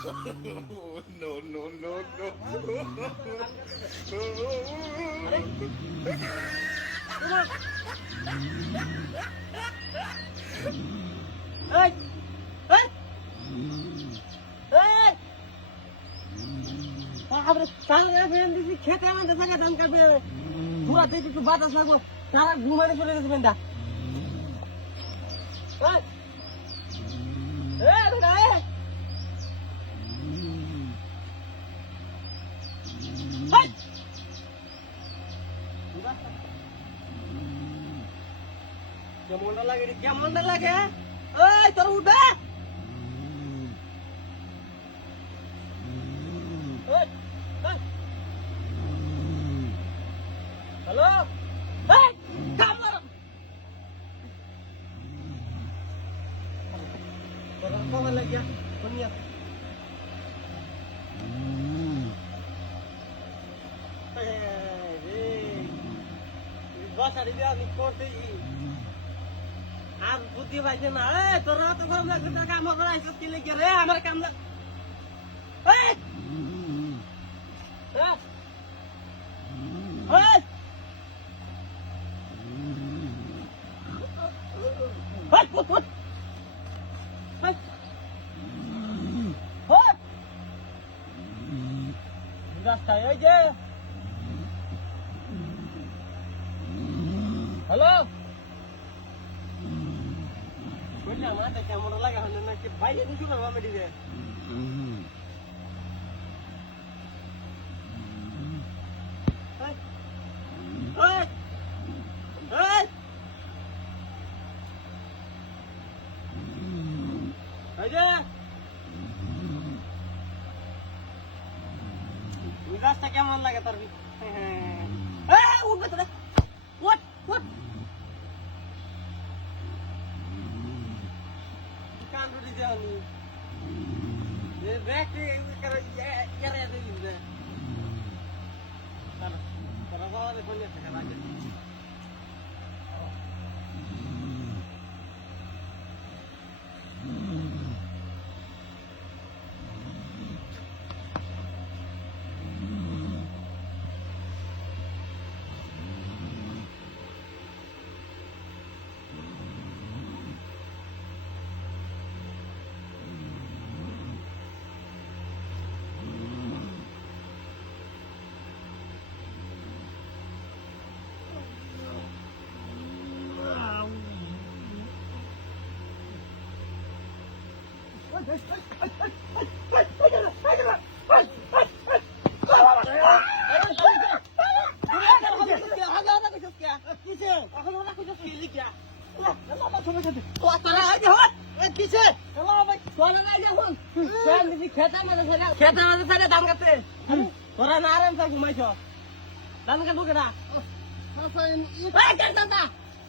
No, no, no, no. এই এই এই তাহলে তাহলে ফ্রেন্ড দিছি খেতে আমাদের জায়গা ধান কাটবে পুরা থেকে একটু বাতাস লাগবো তারা ঘুমানে চলে গেছে বেন্দা এই বেটা কেমনটা লাগে রে কেমনটা লাগে এই তোর উঠবে হ্যালো এই কামর তোরা কবে লাগিয়া কোনিয়া বাসারি দিয়ে আমি করতেই আর বুদ্ধি পাইছে না তোরা তো গরম লাগছে তোর কাম করে আইসিস কি লেগে রে আমার কাম লাগ রাস্তায় ওই যে হ্যালো বললাম আমাদের কেমন লাগে হলো না কি বাইরে ঢুকি পারবো আমি দিবে রাস্তা কেমন লাগে তোর উঠবে তোরা উঠ উঠ কান রুটি দেওয়ানি ব্যাগটি ইয়ারে দিবি তোরা বাবা দেখুন টাকা লাগে তোরা না আরাম ঘুমাইছ ধান কাটবো কেনা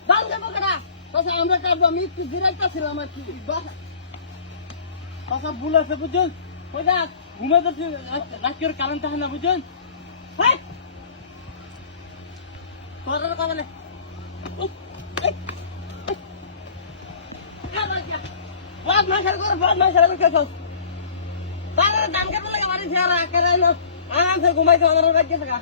ধান কাটবো কেনা আমরা কাটবো আমি একটু জিরাইতেছিলাম আর কি পাশা ভুল আছে বুঝছেন ওই দেখ ঘুমে যাচ্ছি রাত্রের কারণ থাকে না বুঝছেন তোর কথা বলে বাদ মাসের করে বাদ মাসের করে কেছ তার দাম কেমন লাগে বাড়ি ফেরা করে আরামসে ঘুমাইতে আমার কাছে থাকা